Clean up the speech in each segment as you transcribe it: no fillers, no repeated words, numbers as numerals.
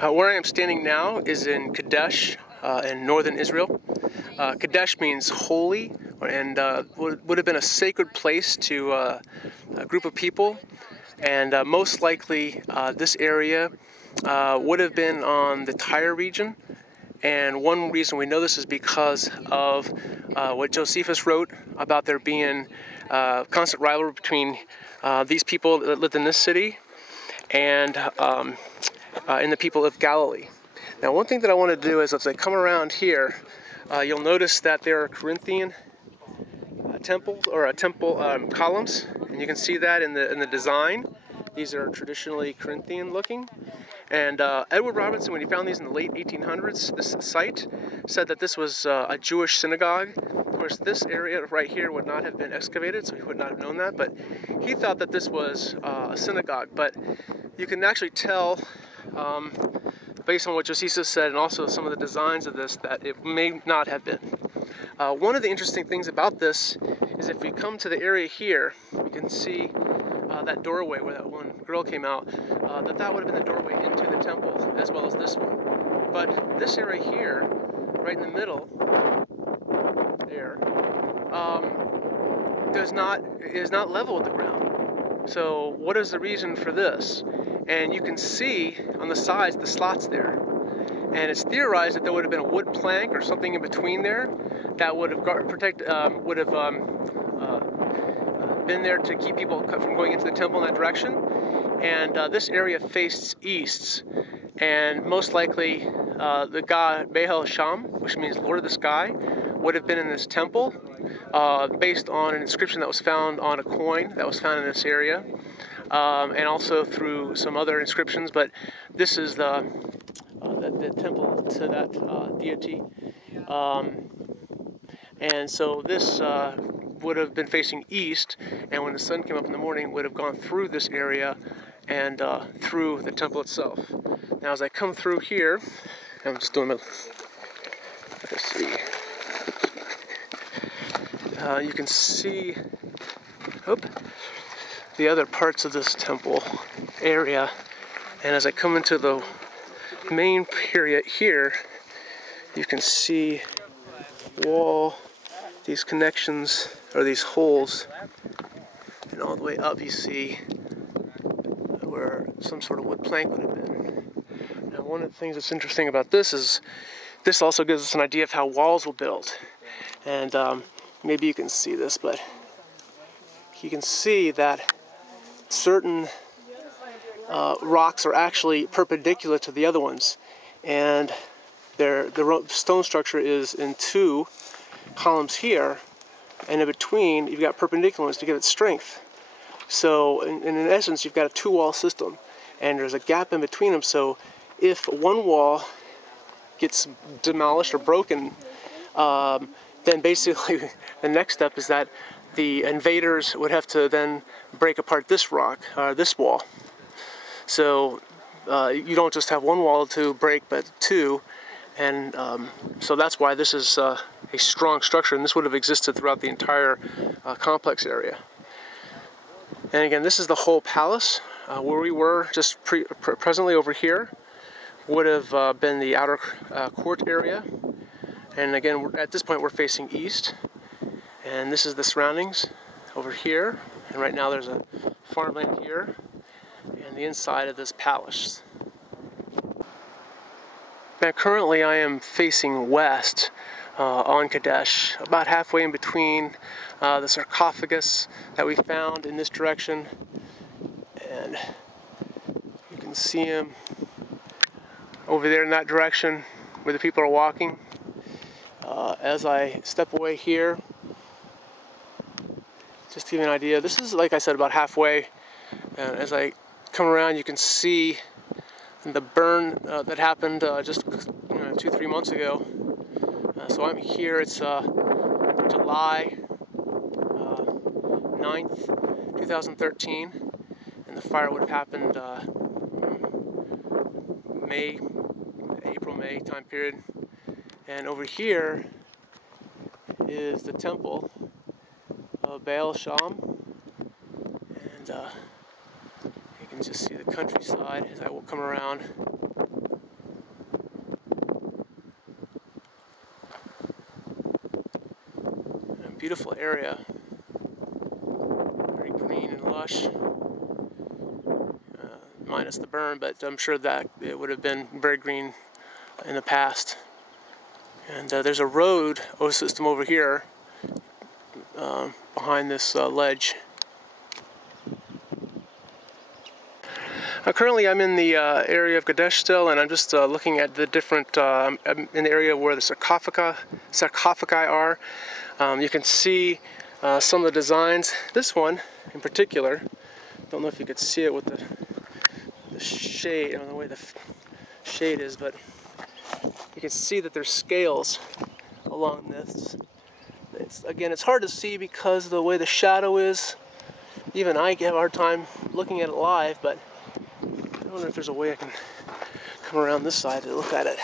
Where I am standing now is in Kadesh in northern Israel. Kadesh means holy, and would have been a sacred place to a group of people. And most likely this area would have been on the Tyre region. And one reason we know this is because of what Josephus wrote about there being constant rivalry between these people that lived in this city and in the people of Galilee. Now, one thing that I want to do is, as I come around here, you'll notice that there are Corinthian temples or temple columns, and you can see that in the design. These are traditionally Corinthian looking. And Edward Robinson, when he found these in the late 1800s, this site, said that this was a Jewish synagogue. Of course, this area right here would not have been excavated, so he would not have known that, but he thought that this was a synagogue. But you can actually tell, based on what Josephus said and also some of the designs of this, that it may not have been. One of the interesting things about this is if we come to the area here, you can see that doorway where that one girl came out, that would have been the doorway into the temple, as well as this one. But this area here, right in the middle, there, is not level with the ground. So what is the reason for this? And you can see on the sides the slots there. And it's theorized that there would have been a wood plank or something in between there that would have been there to keep people from going into the temple in that direction. And this area faced east, and most likely the god Behel Sham, which means Lord of the Sky, would have been in this temple, based on an inscription that was found on a coin that was found in this area, and also through some other inscriptions. But this is the temple to that deity, and so this would have been facing east, and when the sun came up in the morning, would have gone through this area and through the temple itself. Now, as I come through here, I'm just doing my, let's see, you can see the other parts of this temple area, and as I come into the main period here, you can see wall, these connections, or these holes, and all the way up you see where some sort of wood plank would have been. Now, one of the things that's interesting about this is this also gives us an idea of how walls were built. And maybe you can see this, but you can see that certain rocks are actually perpendicular to the other ones, and the stone structure is in two columns here, and in between you've got perpendicular ones to give it strength. So in essence, you've got a two-wall system, and there's a gap in between them. So if one wall gets demolished or broken, then basically the next step is that the invaders would have to then break apart this rock, this wall. So you don't just have one wall to break, but two. And so that's why this is a strong structure, and this would have existed throughout the entire complex area. And again, this is the whole palace. Where we were just presently over here would have been the outer court area. And again, at this point, we're facing east. And this is the surroundings over here. And right now there's a farmland here and the inside of this palace. Now currently I am facing west on Kadesh, about halfway in between the sarcophagus that we found in this direction, and you can see him over there in that direction where the people are walking. As I step away here, just to give you an idea, this is, like I said, about halfway, and as I come around you can see the burn that happened just 2-3 months ago. So I'm here, it's July 9th, 2013, and the fire would have happened April-May time period. And over here is the temple of Baal Sham, and you can just see the countryside as I will come around. beautiful area. Very green and lush. Minus the burn, but I'm sure that it would have been very green in the past. And there's a road system over here behind this ledge. Currently I'm in the area of Kadesh still, and I'm just looking at the different, I'm in the area where the sarcophagi are. You can see some of the designs. This one in particular, don't know if you could see it with the shade, I don't know the way the shade is, but you can see that there's scales along this. Again, it's hard to see because of the way the shadow is. Even I have a hard time looking at it live, but I wonder if there's a way I can come around this side to look at it.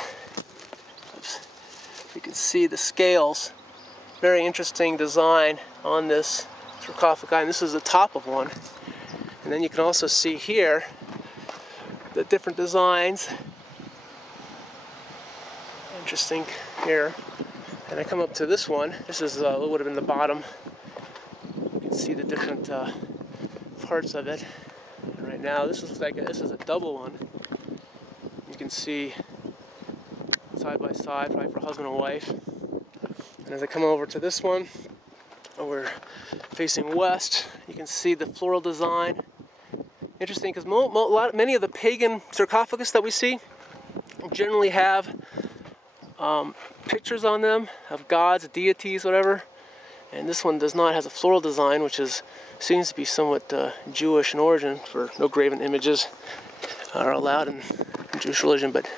You can see the scales. Very interesting design on this sarcophagi, and this is the top of one. And then you can also see here the different designs. Interesting here. And I come up to this one. This is would have been the bottom. You can see the different parts of it. And right now, this is a double one. You can see side by side, probably for husband and wife. And as I come over to this one, we're facing west. You can see the floral design. Interesting, because many of the pagan sarcophagus that we see generally have pictures on them of gods, deities, whatever. And this one does not. It has a floral design, which seems to be somewhat Jewish in origin, for no graven images are allowed in Jewish religion. But